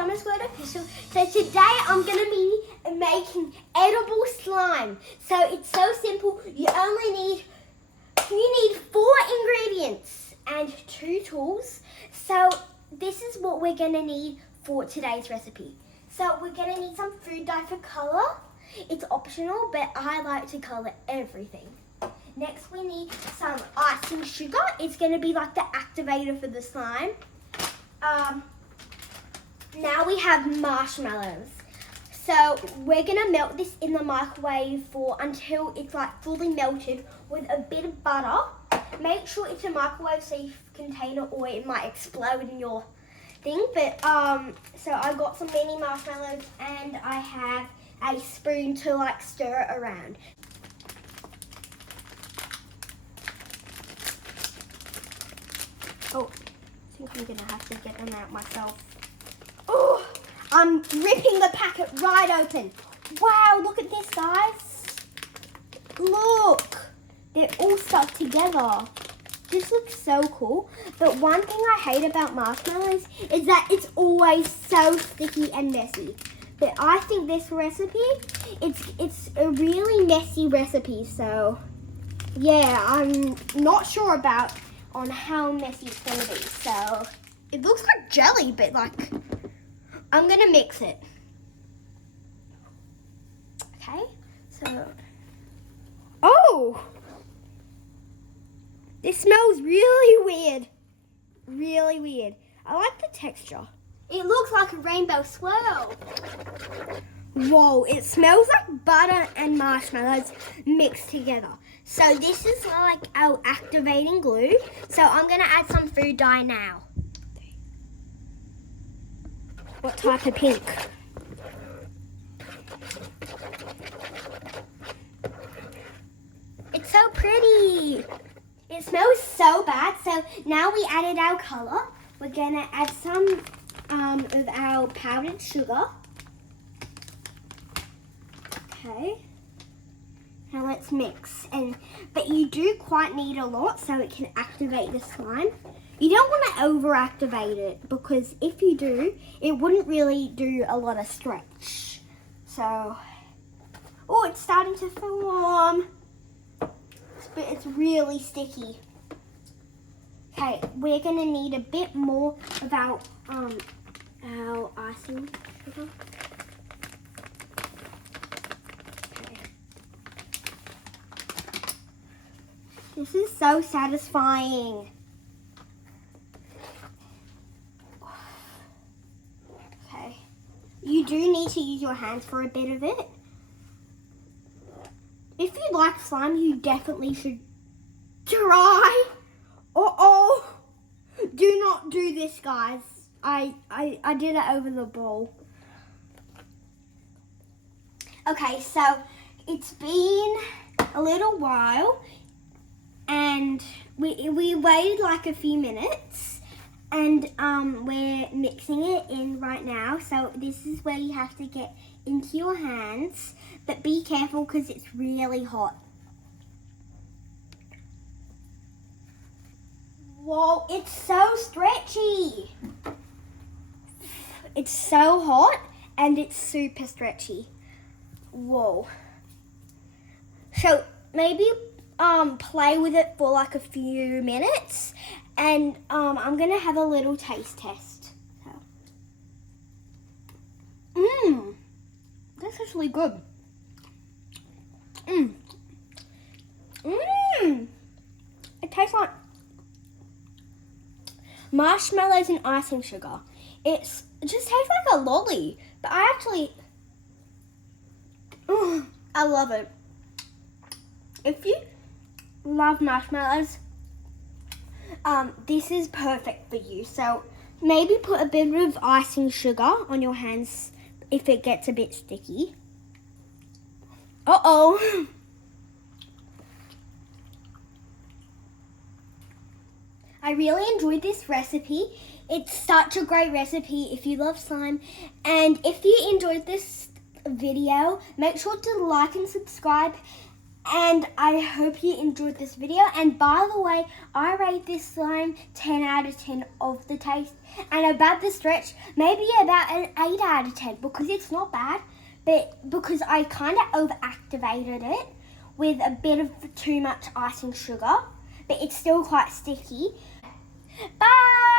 Summer Squirt Official. So today I'm going to be making edible slime. So it's so simple. You need 4 ingredients and 2 tools. So this is what we're going to need for today's recipe. So we're going to need some food dye for colour. It's optional, but I like to colour everything. Next we need some icing sugar. It's going to be like the activator for the slime. Now we have marshmallows. So we're going to melt this in the microwave until it's like fully melted with a bit of butter. Make sure it's a microwave safe container or it might explode in your thing. But so I got some mini marshmallows and I have a spoon to like stir it around. Oh, I think I'm gonna have to get them out myself. Oh, I'm ripping the packet right open. Wow, look at this, guys. Look, they're all stuck together. This looks so cool. But one thing I hate about marshmallows is that it's always so sticky and messy. But I think this recipe, it's a really messy recipe. So yeah, I'm not sure about on how messy it's gonna be. So it looks like jelly, but like I'm gonna mix it. Okay, so oh, this smells really weird. Really weird. I like the texture. It looks like a rainbow swirl. Whoa, it smells like butter and marshmallows mixed together. So this is like our activating glue. So I'm gonna add some food dye now. What type of pink? It's so pretty. It smells so bad. So now we added our color. We're gonna add some of our powdered sugar. Okay. Now let's mix. But you do quite need a lot so it can activate the slime. You don't want to over-activate it because if you do, it wouldn't really do a lot of stretch. So, oh, it's starting to form. But it's really sticky. Okay, we're going to need a bit more of our icing sugar. This is so satisfying. Okay. You do need to use your hands for a bit of it. If you like slime, you definitely should try. Uh-oh. Do not do this, guys. I did it over the bowl. Okay, so it's been a little while. And we waited like a few minutes and we're mixing it in right now. So this is where you have to get into your hands, but be careful because it's really hot. Whoa, it's so stretchy. It's so hot and it's super stretchy. Whoa. So maybe play with it for like a few minutes and I'm gonna have a little taste test. So. That's actually good. It tastes like marshmallows and icing sugar. It just tastes like a lolly, but I actually, I love it. If you love marshmallows, this is perfect for you. So maybe put a bit of icing sugar on your hands if it gets a bit sticky. Uh-oh. I really enjoyed this recipe. It's such a great recipe if you love slime. And if you enjoyed this video, make sure to like and subscribe. And I hope you enjoyed this video. And by the way, I rate this slime 10 out of 10 of the taste. And about the stretch, maybe about an 8 out of 10 because it's not bad. But because I kind of overactivated it with a bit of too much icing sugar. But it's still quite sticky. Bye!